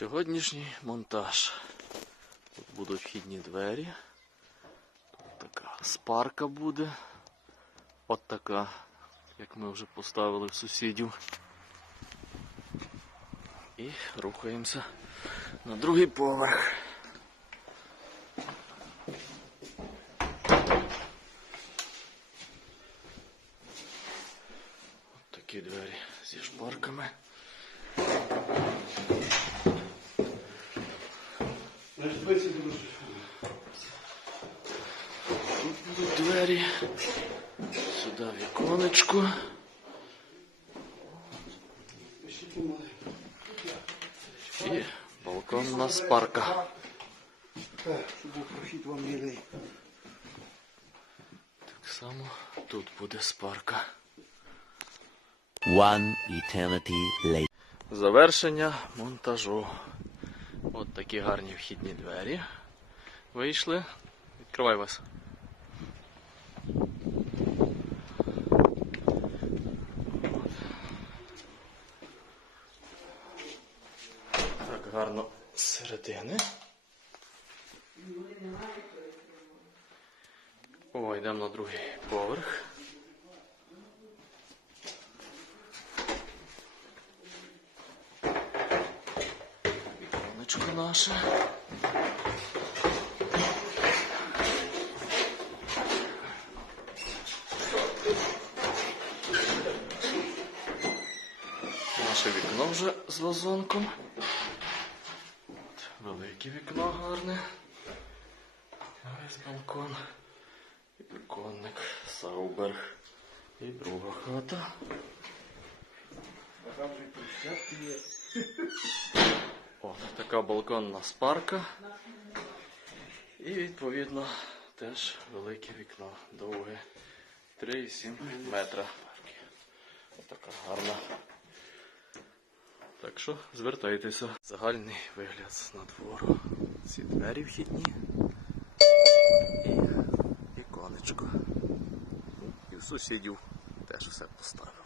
Сьогоднішній монтаж. Тут будуть вхідні двері. Тут така спарка буде. От така, як ми вже поставили в сусідів. І рухаємося на другий поверх. От такі двері зі шпарками. Значить, ви сюди будеш. Тут будуть двері. Сюди віконечко. І балконна спарка. Так, щоб був прохід вам мілий. Так само тут буде спарка. One eternity later. Завершення монтажу. От такі гарні вхідні двері. Вийшли. Відкривай вас. Так гарно з середини. О, йдемо на другий поверх. Віконечко наше. Вікно вже з вазонком. Велике вікно гарне. Ось балкон. І віконник, Сауберг. І друга хата. О, така балконна спарка. І відповідно теж велике вікно довге 3,7 метра. Така гарна. Так що звертайтеся. Загальний вигляд з надвору. Ці двері вхідні. І віконечко. І в сусідів теж все поставив.